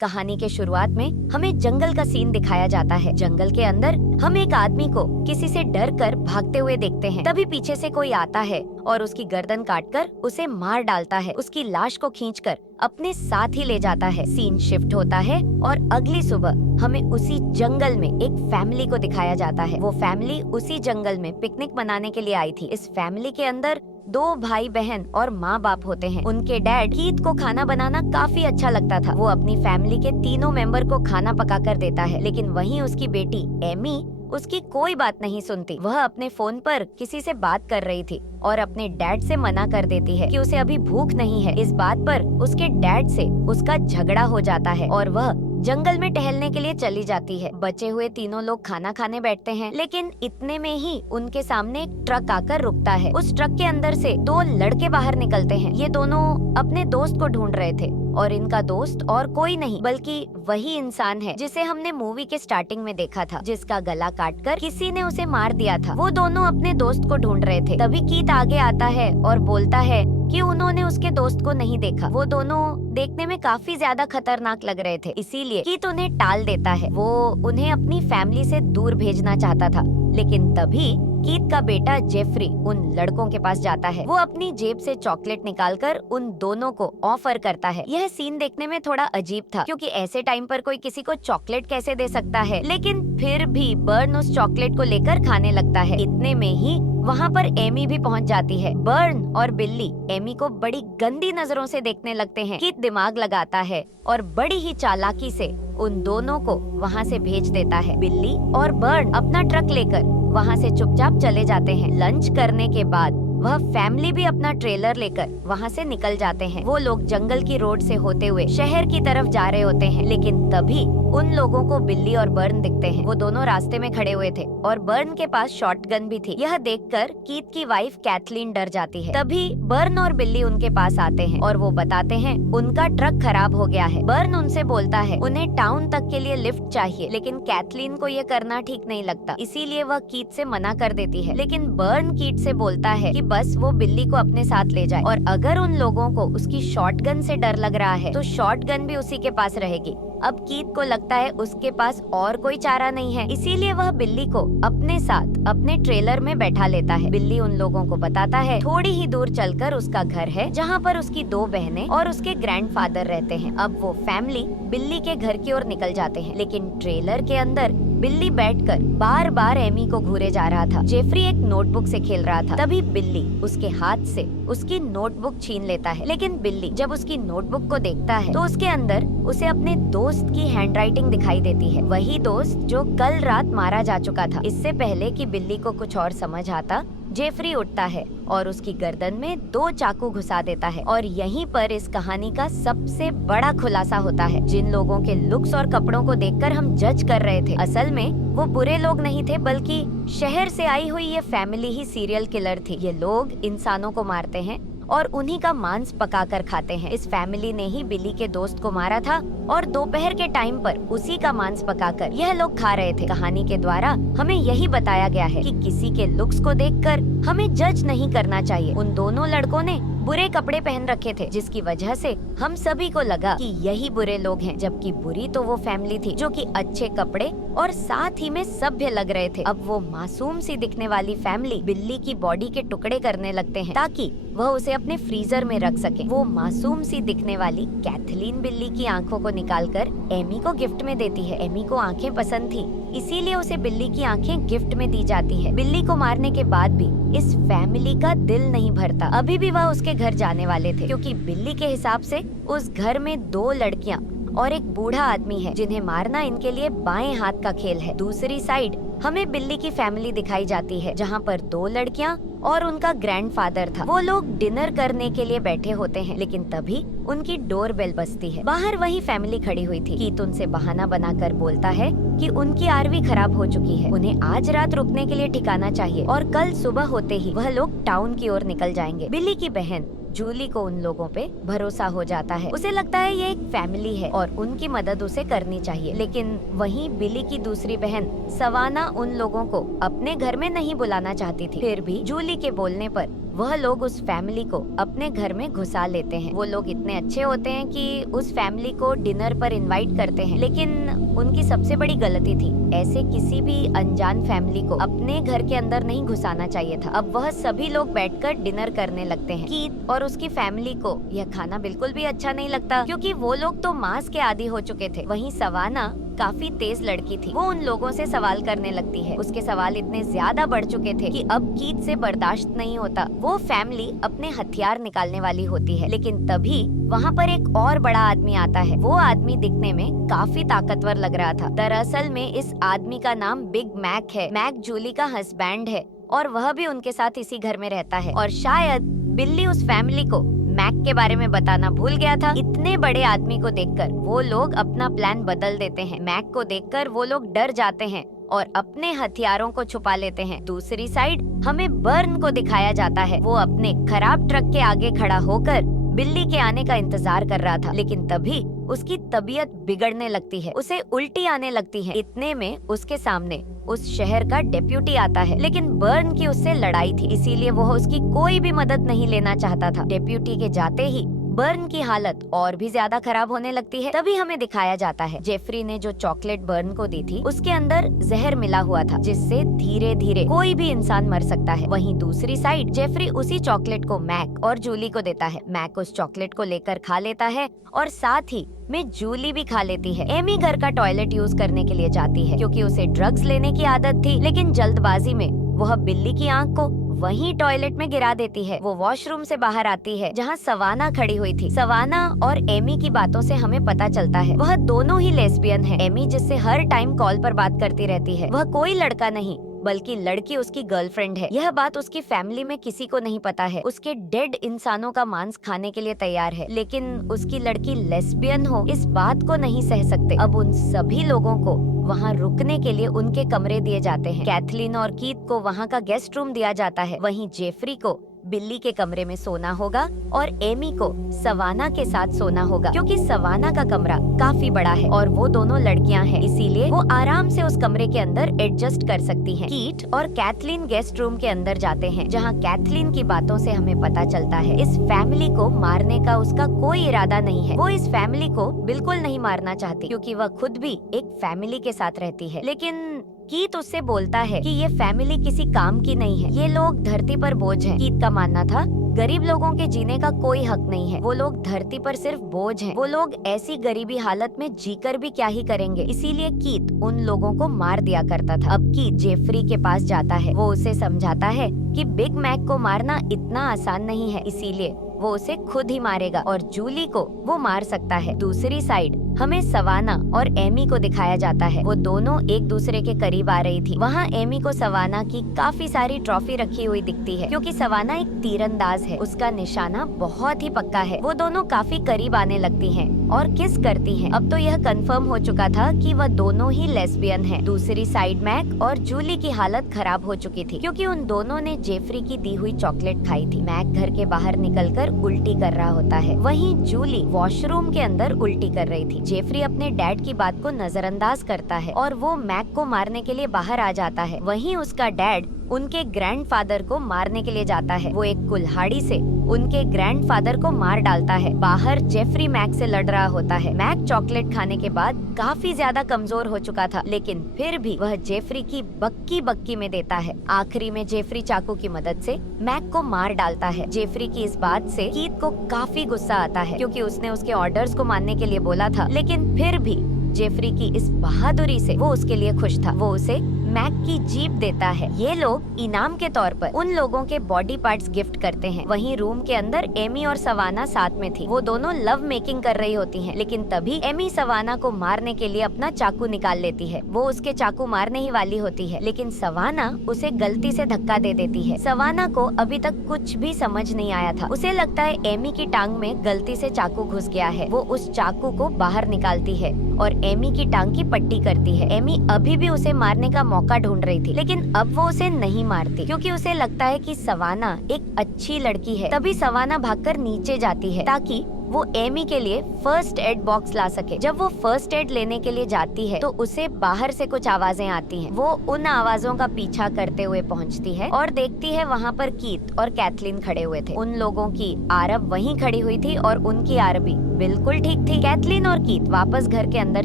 कहानी के शुरुआत में हमें जंगल का सीन दिखाया जाता है। जंगल के अंदर हम एक आदमी को किसी से डर कर भागते हुए देखते हैं। तभी पीछे से कोई आता है और उसकी गर्दन काटकर उसे मार डालता है। उसकी लाश को खींचकर अपने साथ ही ले जाता है। सीन शिफ्ट होता है और अगली सुबह हमें उसी जंगल में एक फैमिली को दिखाया जाता है। वो फैमिली उसी जंगल में पिकनिक मनाने के लिए आई थी। इस फैमिली के अंदर 2 भाई बहन और माँ बाप होते हैं। उनके डैड कीथ को खाना बनाना काफी अच्छा लगता था। वो अपनी फैमिली के तीनों मेंबर को खाना पका कर देता है, लेकिन वहीं उसकी बेटी एमी उसकी कोई बात नहीं सुनती। वह अपने फोन पर किसी से बात कर रही थी और अपने डैड से मना कर देती है कि उसे अभी भूख नहीं है। इस बात पर उसके डैड से उसका झगड़ा हो जाता है और वह जंगल में टहलने के लिए चली जाती है। बचे हुए तीनों लोग खाना खाने बैठते हैं, लेकिन इतने में ही उनके सामने एक ट्रक आकर रुकता है। उस ट्रक के अंदर से 2 लड़के बाहर निकलते हैं। ये दोनों अपने दोस्त को ढूंढ रहे थे और इनका दोस्त और कोई नहीं बल्कि वही इंसान है जिसे हमने मूवी के स्टार्टिंग में देखा था, जिसका गला काटकर किसी ने उसे मार दिया था। वो दोनों अपने दोस्त को ढूंढ रहे थे। तभी कीथ आगे आता है और बोलता है कि उन्होंने उसके दोस्त को नहीं देखा। वो दोनों देखने में काफी ज्यादा खतरनाक लग रहे थे, इसीलिए कीथ उन्हें टाल देता है। वो उन्हें अपनी फैमिली से दूर भेजना चाहता था, लेकिन तभी कीथ का बेटा जेफरी उन लड़कों के पास जाता है। वो अपनी जेब से चॉकलेट निकालकर उन दोनों को ऑफर करता है। यह सीन देखने में थोड़ा अजीब था, क्योंकि ऐसे टाइम पर कोई किसी को चॉकलेट कैसे दे सकता है, लेकिन फिर भी बर्न उस चॉकलेट को लेकर खाने लगता है। इतने में ही वहाँ पर एमी भी पहुँच जाती है। बर्न और बिल्ली एमी को बड़ी गंदी नजरों से देखने लगते हैं। कीथ दिमाग लगाता है और बड़ी ही चालाकी से उन दोनों को वहाँ से भेज देता है। बिल्ली और बर्न अपना ट्रक लेकर वहाँ से चुपचाप चले जाते हैं। लंच करने के बाद वह फैमिली भी अपना ट्रेलर लेकर वहाँ से निकल जाते हैं। वो लोग जंगल की रोड से होते हुए शहर की तरफ जा रहे होते हैं, लेकिन तभी उन लोगों को बिल्ली और बर्न दिखते हैं। वो दोनों रास्ते में खड़े हुए थे और बर्न के पास शॉटगन भी थी। यह देखकर कीथ की वाइफ कैथलीन डर जाती है। तभी बर्न और बिल्ली उनके पास आते हैं और वो बताते हैं उनका ट्रक खराब हो गया है। बर्न उनसे बोलता है उन्हें टाउन तक के लिए लिफ्ट चाहिए, लेकिन कैथलीन को ये करना ठीक नहीं लगता, इसीलिए वह कीथ से मना कर देती है। लेकिन बर्न कीथ से बोलता है कि बस वो बिल्ली को अपने साथ ले जाए, और अगर उन लोगों को उसकी शॉटगन से डर लग रहा है तो शॉटगन भी उसी के पास रहेगी। अब कीथ को लगता है उसके पास और कोई चारा नहीं है, इसीलिए वह बिल्ली को अपने साथ अपने ट्रेलर में बैठा लेता है। बिल्ली उन लोगों को बताता है थोड़ी ही दूर चलकर उसका घर है, जहाँ पर उसकी 2 बहनें और उसके ग्रैंडफादर रहते हैं। अब वो फैमिली बिल्ली के घर की ओर निकल जाते हैं, लेकिन ट्रेलर के अंदर बिल्ली बैठकर बार बार एमी को घूरे जा रहा था। जेफरी एक नोटबुक से खेल रहा था। तभी बिल्ली उसके हाथ से उसकी नोटबुक छीन लेता है, लेकिन बिल्ली जब उसकी नोटबुक को देखता है तो उसके अंदर उसे अपने दोस्त की हैंडराइटिंग दिखाई देती है। वही दोस्त जो कल रात मारा जा चुका था। इससे पहले कि बिल्ली को कुछ और समझ आता, जेफरी उठता है और उसकी गर्दन में 2 चाकू घुसा देता है। और यहीं पर इस कहानी का सबसे बड़ा खुलासा होता है। जिन लोगों के लुक्स और कपड़ों को देखकर हम जज कर रहे थे, असल में वो बुरे लोग नहीं थे, बल्कि शहर से आई हुई ये फैमिली ही सीरियल किलर थी। ये लोग इंसानों को मारते हैं और उन्हीं का मांस पकाकर खाते हैं। इस फैमिली ने ही बिल्ली के दोस्त को मारा था और दोपहर के टाइम पर उसी का मांस पकाकर यह लोग खा रहे थे। कहानी के द्वारा हमें यही बताया गया है कि किसी के लुक्स को देखकर हमें जज नहीं करना चाहिए। उन दोनों लड़कों ने बुरे कपड़े पहन रखे थे, जिसकी वजह से हम सभी को लगा कि यही बुरे लोग हैं, जबकि बुरी तो वो फैमिली थी जो कि अच्छे कपड़े और साथ ही में सभ्य लग रहे थे। अब वो मासूम सी दिखने वाली फैमिली बिल्ली की बॉडी के टुकड़े करने लगते हैं ताकि वह उसे अपने फ्रीजर में रख सके। वो मासूम सी दिखने वाली कैथलीन बिल्ली की आंखों को निकालकर एमी को गिफ्ट में देती है। एमी को आंखें पसंद थी, इसीलिए उसे बिल्ली की आंखें गिफ्ट में दी जाती है। बिल्ली को मारने के बाद भी इस फैमिली का दिल नहीं भरता। अभी भी वह उसके घर जाने वाले थे, क्योंकि बिल्ली के हिसाब से उस घर में 2 लड़कियां और एक बूढ़ा आदमी है, जिन्हें मारना इनके लिए बाएं हाथ का खेल है। दूसरी साइड हमें बिल्ली की फैमिली दिखाई जाती है, जहाँ पर 2 लड़कियां और उनका ग्रैंडफादर था। वो लोग डिनर करने के लिए बैठे होते हैं, लेकिन तभी उनकी डोर बेल बजती है। बाहर वही फैमिली खड़ी हुई थी। कीथ उनसे बहाना बनाकर बोलता है कि उनकी आरवी खराब हो चुकी है, उन्हें आज रात रुकने के लिए ठिकाना चाहिए और कल सुबह होते ही वह लोग टाउन की ओर निकल जाएंगे। बिल्ली की बहन जूली को उन लोगों पे भरोसा हो जाता है। उसे लगता है ये एक फैमिली है और उनकी मदद उसे करनी चाहिए, लेकिन वहीं बिली की दूसरी बहन सवाना उन लोगों को अपने घर में नहीं बुलाना चाहती थी। फिर भी जूली के बोलने पर वह लोग उस फैमिली को अपने घर में घुसा लेते हैं। वो लोग इतने अच्छे होते हैं कि उस फैमिली को डिनर पर इनवाइट करते हैं, लेकिन उनकी सबसे बड़ी गलती थी। ऐसे किसी भी अनजान फैमिली को अपने घर के अंदर नहीं घुसाना चाहिए था। अब वह सभी लोग बैठकर डिनर करने लगते हैं। कीथ और उसकी फैमिली को यह खाना बिल्कुल भी अच्छा नहीं लगता, क्योंकि वो लोग तो मांस के आदी हो चुके थे। वहीं सवाना काफी तेज लड़की थी। वो उन लोगों से सवाल करने लगती है। उसके सवाल इतने ज्यादा बढ़ चुके थे कि अब कीथ से बर्दाश्त नहीं होता। वो फैमिली अपने हथियार निकालने वाली होती है, लेकिन तभी वहाँ पर एक और बड़ा आदमी आता है। वो आदमी दिखने में काफी ताकतवर लग रहा था। दरअसल में इस आदमी का नाम बिग मैक है। मैक जूली का हस्बैंड है और वह भी उनके साथ इसी घर में रहता है। और शायद बिल्ली उस फैमिली को मैक के बारे में बताना भूल गया था। इतने बड़े आदमी को देखकर वो लोग अपना प्लान बदल देते हैं। मैक को देखकर वो लोग डर जाते हैं और अपने हथियारों को छुपा लेते हैं। दूसरी साइड हमें बर्न को दिखाया जाता है। वो अपने खराब ट्रक के आगे खड़ा होकर बिल्ली के आने का इंतजार कर रहा था, लेकिन तभी उसकी तबीयत बिगड़ने लगती है। उसे उल्टी आने लगती है। इतने में उसके सामने उस शहर का डेप्यूटी आता है, लेकिन बर्न की उससे लड़ाई थी, इसीलिए वो उसकी कोई भी मदद नहीं लेना चाहता था। डेप्यूटी के जाते ही बर्न की हालत और भी ज्यादा खराब होने लगती है। तभी हमें दिखाया जाता है जेफरी ने जो चॉकलेट बर्न को दी थी, उसके अंदर जहर मिला हुआ था, जिससे धीरे धीरे कोई भी इंसान मर सकता है। वहीं दूसरी साइड जेफरी उसी चॉकलेट को मैक और जूली को देता है। मैक उस चॉकलेट को लेकर खा लेता है और साथ ही में जूली भी खा लेती है। एमी घर का टॉयलेट यूज करने के लिए जाती है, क्योंकि उसे ड्रग्स लेने की आदत थी, लेकिन जल्दबाजी में वह बिल्ली की आंख को वहीं टॉयलेट में गिरा देती है। वो वॉशरूम से बाहर आती है जहाँ सवाना खड़ी हुई थी। सवाना और एमी की बातों से हमें पता चलता है वह दोनों ही लेस्बियन है। एमी जिससे हर टाइम कॉल पर बात करती रहती है, वह कोई लड़का नहीं बल्कि लड़की उसकी गर्लफ्रेंड है। यह बात उसकी फैमिली में किसी को नहीं पता है। उसके डेड इंसानों का मांस खाने के लिए तैयार है, लेकिन उसकी लड़की लेस्बियन हो इस बात को नहीं सह सकते। अब उन सभी लोगों को वहाँ रुकने के लिए उनके कमरे दिए जाते हैं। कैथलीन और कीथ को वहाँ का गेस्ट रूम दिया जाता है। वहीं जेफरी को बिल्ली के कमरे में सोना होगा और एमी को सवाना के साथ सोना होगा, क्योंकि सवाना का कमरा काफी बड़ा है और वो दोनों लड़कियां हैं, इसीलिए वो आराम से उस कमरे के अंदर एडजस्ट कर सकती हैं। कीथ और कैथलीन गेस्ट रूम के अंदर जाते हैं, जहां कैथलीन की बातों से हमें पता चलता है इस फैमिली को मारने का उसका कोई इरादा नहीं है। वो इस फैमिली को बिल्कुल नहीं मारना चाहती, क्योंकि वह खुद भी एक फैमिली के साथ रहती है। लेकिन कीथ उससे बोलता है कि ये फैमिली किसी काम की नहीं है, ये लोग धरती पर बोझ हैं। कीथ का मानना था गरीब लोगों के जीने का कोई हक नहीं है, वो लोग धरती पर सिर्फ बोझ हैं। वो लोग ऐसी गरीबी हालत में जीकर भी क्या ही करेंगे, इसीलिए कीथ उन लोगों को मार दिया करता था। अब कीथ जेफरी के पास जाता है। वो उसे समझाता है कि बिग मैक को मारना इतना आसान नहीं है, इसीलिए वो उसे खुद ही मारेगा और जूली को वो मार सकता है। दूसरी साइड हमें सवाना और एमी को दिखाया जाता है। वो दोनों एक दूसरे के करीब आ रही थी। वहाँ एमी को सवाना की काफी सारी ट्रॉफी रखी हुई दिखती है, क्योंकि सवाना एक तीरंदाज है। उसका निशाना बहुत ही पक्का है। वो दोनों काफी करीब आने लगती हैं और किस करती हैं। अब तो यह कंफर्म हो चुका था कि वह दोनों ही लेस्बियन हैं। दूसरी साइड मैक और जूली की हालत खराब हो चुकी थी, क्योंकि उन दोनों ने जेफरी की दी हुई चॉकलेट खाई थी। मैक घर के बाहर निकलकर उल्टी कर रहा होता है, वहीं जूली वॉशरूम के अंदर उल्टी कर रही थी। जेफरी अपने डैड की बात को नजरअंदाज करता है और वो मैक को मारने के लिए बाहर आ जाता है। वहीं उसका डैड उनके ग्रैंडफादर को मारने के लिए जाता है। वो एक कुल्हाड़ी से उनके ग्रैंडफादर को मार डालता है। बाहर जेफरी मैक से लड़ रहा होता है। मैक चॉकलेट खाने के बाद काफी ज्यादा कमजोर हो चुका था, लेकिन फिर भी वह जेफरी की बक्की बक्की में देता है। आखिरी में जेफरी चाकू की मदद से मैक को मार डालता है। जेफरी की इस बात से कीथ को काफी गुस्सा आता है, क्योंकि उसने उसके ऑर्डर्स को मानने के लिए बोला था, लेकिन फिर भी जेफरी की इस बहादुरी से वो उसके लिए खुश था। वो उसे मैक की जीप देता है। ये लोग इनाम के तौर पर उन लोगों के बॉडी पार्ट्स गिफ्ट करते हैं। वहीं रूम के अंदर एमी और सवाना साथ में थी। वो दोनों लव मेकिंग कर रही होती हैं, लेकिन तभी एमी सवाना को मारने के लिए अपना चाकू निकाल लेती है। वो उसके चाकू मारने ही वाली होती है, लेकिन सवाना उसे गलती से धक्का दे देती है। सवाना को अभी तक कुछ भी समझ नहीं आया था। उसे लगता है एमी की टांग में गलती से चाकू घुस गया है। वो उस चाकू को बाहर निकालती है और एमी की टांग की पट्टी करती है। एमी अभी भी उसे मारने का मौका ढूंढ रही थी, लेकिन अब वो उसे नहीं मारती, क्योंकि उसे लगता है कि सवाना एक अच्छी लड़की है। तभी सवाना भागकर नीचे जाती है ताकि वो एमी के लिए फर्स्ट एड बॉक्स ला सके। जब वो फर्स्ट एड लेने के लिए जाती है तो उसे बाहर से कुछ आवाजें आती हैं। वो उन आवाजों का पीछा करते हुए पहुंचती है और देखती है वहाँ पर कीथ और कैथलीन खड़े हुए थे। उन लोगों की आरब वहीं खड़ी हुई थी और उनकी आरबी बिल्कुल ठीक थी। कैथलीन और कीथ वापस घर के अंदर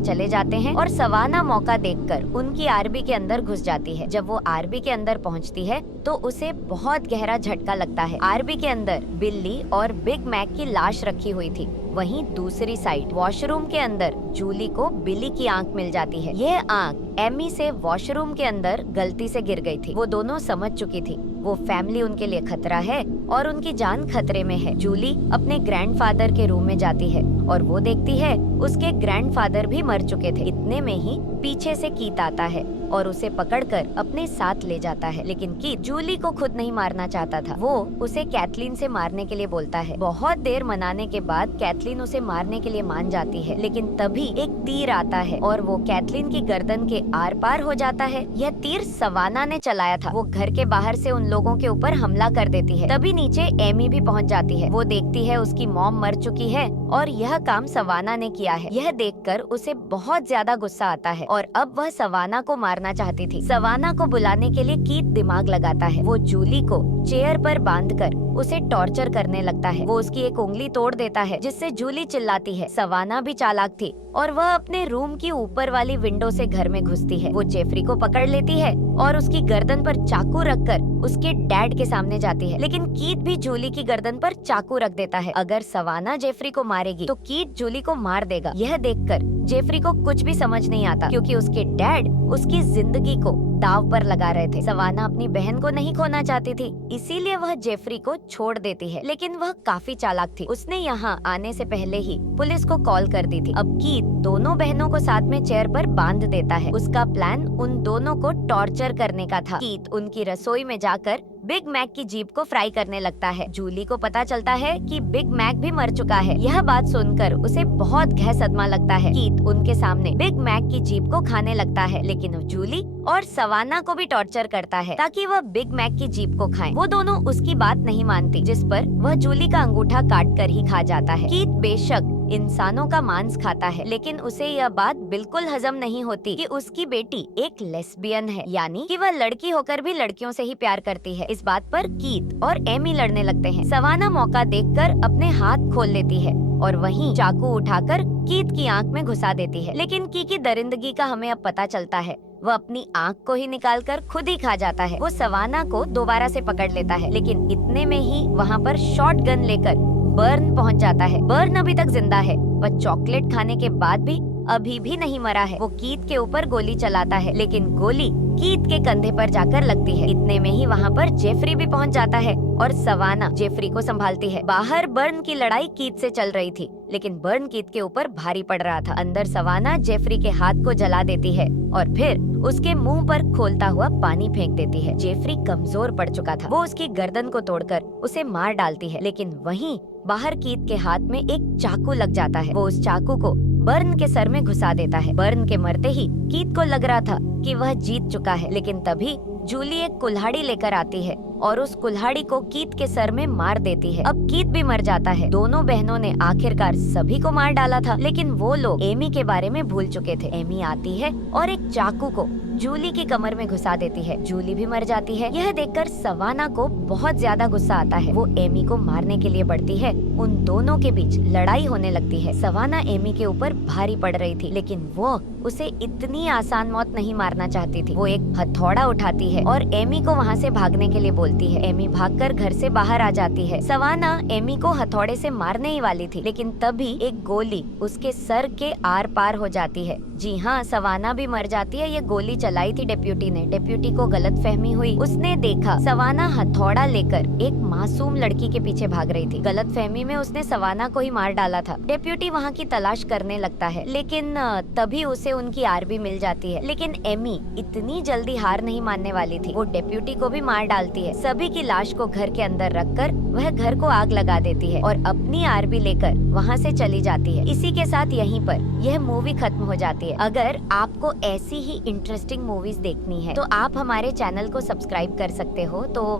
चले जाते हैं और सवाना मौका देखकर उनकी आरबी के अंदर घुस जाती है। जब वो आरबी के अंदर पहुंचती है तो उसे बहुत गहरा झटका लगता है। आरबी के अंदर बिल्ली और बिग मैक की लाश रखी हुई थी। वहीं दूसरी साइड वॉशरूम के अंदर जूली को बिली की आंख मिल जाती है। यह आंख एमी से वॉशरूम के अंदर गलती से गिर गई थी। वो दोनों समझ चुकी थी वो फैमिली उनके लिए खतरा है और उनकी जान खतरे में है। जूली अपने ग्रैंडफादर के रूम में जाती है और वो देखती है उसके ग्रैंडफादर भी मर चुके थे। इतने में ही पीछे से कीथ आता है और उसे पकड़कर अपने साथ ले जाता है। लेकिन कीथ जूली को खुद नहीं मारना चाहता था। वो उसे कैथलीन से मारने के लिए बोलता है। बहुत देर मनाने के बाद कैथलीन उसे मारने के लिए मान जाती है, लेकिन तभी एक तीर आता है और वो कैथलीन की गर्दन के आर पार हो जाता है। यह तीर सवाना ने चलाया था। वो घर के बाहर से उन लोगों के ऊपर हमला कर देती है। तभी नीचे एमी भी पहुंच जाती है। वो देखती है उसकी मॉम मर चुकी है और यह काम सवाना ने किया है। यह देखकर उसे बहुत ज्यादा गुस्सा आता है और अब वह सवाना को मारना चाहती थी। सवाना को बुलाने के लिए कीथ दिमाग लगाता है। वो जूली को चेयर पर बांधकर उसे टॉर्चर करने लगता है। वो उसकी एक उंगली तोड़ देता है जिससे जूली चिल्लाती है। सवाना भी चालाक थी और वह अपने रूम की ऊपर वाली विंडो से घर में घुसती है। वो जेफरी को पकड़ लेती है और उसकी गर्दन पर चाकू रखकर उसके डैड के सामने जाती है। लेकिन कीथ भी जूली की गर्दन पर चाकू रख देता है। अगर सवाना जेफरी को मारेगी तो कीथ जूली को मार देगा। यह देखकर जेफरी को कुछ भी समझ नहीं आता क्योंकि उसके डैड उसकी जिंदगी को दाव पर लगा रहे थे। सवाना अपनी बहन को नहीं खोना चाहती थी, इसीलिए वह जेफरी को छोड़ देती है। लेकिन वह काफी चालाक थी। उसने यहाँ आने से पहले ही पुलिस को कॉल कर दी थी। अब कीथ दोनों बहनों को साथ में चेयर पर बांध देता है। उसका प्लान उन दोनों को टॉर्चर करने का था। कीथ उनकी रसोई में जाकर बिग मैक की जीप को फ्राई करने लगता है। जूली को पता चलता है कि बिग मैक भी मर चुका है। यह बात सुनकर उसे बहुत गहरा सदमा लगता है। कीथ उनके सामने बिग मैक की जीप को खाने लगता है, लेकिन जूली और सवाना को भी टॉर्चर करता है ताकि वह बिग मैक की जीप को खाएं। वो दोनों उसकी बात नहीं मानती, जिस पर वह जूली का अंगूठा काट कर ही खा जाता है। कीथ बेशक इंसानों का मांस खाता है, लेकिन उसे यह बात बिल्कुल हजम नहीं होती कि उसकी बेटी एक लेस्बियन है, यानी कि वह लड़की होकर भी लड़कियों से ही प्यार करती है। इस बात पर कीथ और एमी लड़ने लगते हैं। सवाना मौका देखकर अपने हाथ खोल लेती है और वहीं चाकू उठाकर कीथ की आंख में घुसा देती है। लेकिन की दरिंदगी का हमें अब पता चलता है। वह अपनी आंख को ही निकालकर खुद ही खा जाता है। वो सवाना को दोबारा से पकड़ लेता है, लेकिन इतने में ही वहाँ पर शॉटगन लेकर बर्न पहुंच जाता है। बर्न अभी तक जिंदा है। वह चॉकलेट खाने के बाद भी अभी भी नहीं मरा है। वो कीथ के ऊपर गोली चलाता है, लेकिन गोली कीथ के कंधे पर जाकर लगती है। इतने में ही वहाँ पर जेफरी भी पहुँच जाता है और सवाना जेफरी को संभालती है। बाहर बर्न की लड़ाई कीथ से चल रही थी, लेकिन बर्न कीथ के ऊपर भारी पड़ रहा था। अंदर सवाना जेफरी के हाथ को जला देती है और फिर उसके मुंह पर खोलता हुआ पानी फेंक देती है। जेफरी कमजोर पड़ चुका था। वो उसकी गर्दन को तोड़कर उसे मार डालती है, लेकिन वहीं बाहर कीथ के हाथ में एक चाकू लग जाता है। वो उस चाकू को बर्न के सर में घुसा देता है। बर्न के मरते ही कीथ को लग रहा था कि वह जीत चुका है, लेकिन तभी जूली एक कुल्हाड़ी लेकर आती है और उस कुल्हाड़ी को कीथ के सर में मार देती है। अब कीथ भी मर जाता है। दोनों बहनों ने आखिरकार सभी को मार डाला था, लेकिन वो लोग एमी के बारे में भूल चुके थे। एमी आती है और एक चाकू को जूली की कमर में घुसा देती है। जूली भी मर जाती है। यह देखकर सवाना को बहुत ज्यादा गुस्सा आता है। वो एमी को मारने के लिए बढ़ती है। उन दोनों के बीच लड़ाई होने लगती है। सवाना एमी के ऊपर भारी पड़ रही थी, लेकिन वो उसे इतनी आसान मौत नहीं मारना चाहती थी। वो एक हथौड़ा उठाती है और एमी को वहाँ से भागने के लिए बोलती है। एमी भागकर घर से बाहर आ जाती है। सवाना एमी को हथौड़े से मारने ही वाली थी, लेकिन तभी एक गोली उसके सर के आर पार हो जाती है। जी हाँ, सवाना भी मर जाती है। ये गोली चलाई थी डेप्यूटी ने। डेप्यूटी को गलतफहमी हुई। उसने देखा सवाना हथौड़ा लेकर एक मासूम लड़की के पीछे भाग रही थी। गलतफहमी में उसने सवाना को ही मार डाला था। डेप्यूटी वहाँ की तलाश करने लगता है, लेकिन तभी उसे उनकी आरबी मिल जाती है। लेकिन एमी इतनी जल्दी हार नहीं मानने वाली थी। वो डेप्यूटी को भी मार डालती है। सभी की लाश को घर के अंदर रखकर वह घर को आग लगा देती है और अपनी आरबी लेकर वहाँ से चली जाती है। इसी के साथ यहीं पर यह मूवी खत्म हो जाती है। अगर आपको ऐसी ही इंटरेस्टिंग मूवीज देखनी है तो आप हमारे चैनल को सब्सक्राइब कर सकते हो। तो